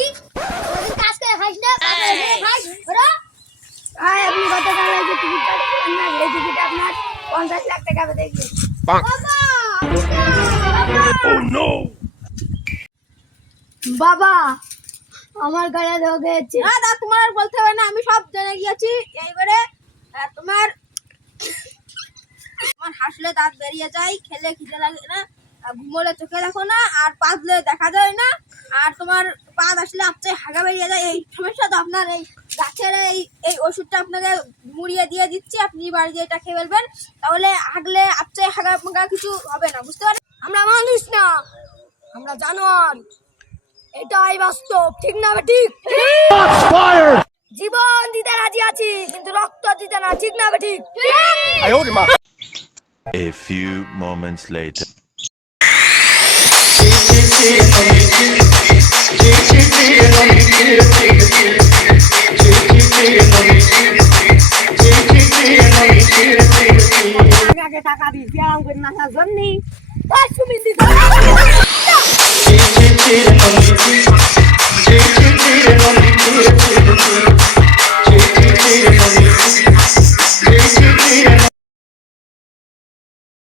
কি? কাজ করে খাইস না? কাজ করে এখানে খাইস ওরা আয় আপনি কত টাকা লাগে টিকিট কাটছেন না এই টিকিট আপনার পঞ্চাশ লাখ টাকা হবে দেখবেন বাবা বাবা। আমার গাড়ি ধোয়া গেছে না দা তোমার আর বলতে হবে না আমি সব জেনে গিয়েছি। এইবারে তোমার তোমার হাসলে দাঁত বেরিয়ে যায় খেলে খিদে লাগে না আর ঘুমোলে চোখে দেখো না আর পাতলে দেখা যায় না আর তোমার পাত আসলে আপচে হাগা বেরিয়ে যায় এই সমস্যা তো আপনার এই গাছের এই এই ওষুধটা আপনাকে মুড়িয়ে দিয়ে দিচ্ছি আপনি বাড়ি দিয়ে এটা খেয়ে ফেলবেন। তাহলে হাগলে আপচে হাগা মাগা কিছু হবে না বুঝতে পারেন? আমরা মানুষ না আমরা জানোয়ার। এটাই বাস্তব ঠিক না বে ঠিক? জীবন দিতে রাজি আছি কিন্তু রক্ত দিতে না ঠিক না বে ঠিক? A few moments later. আগে টাকা দিস ব্যায়াম করে নাচার জন্য তাই তুমি দিতে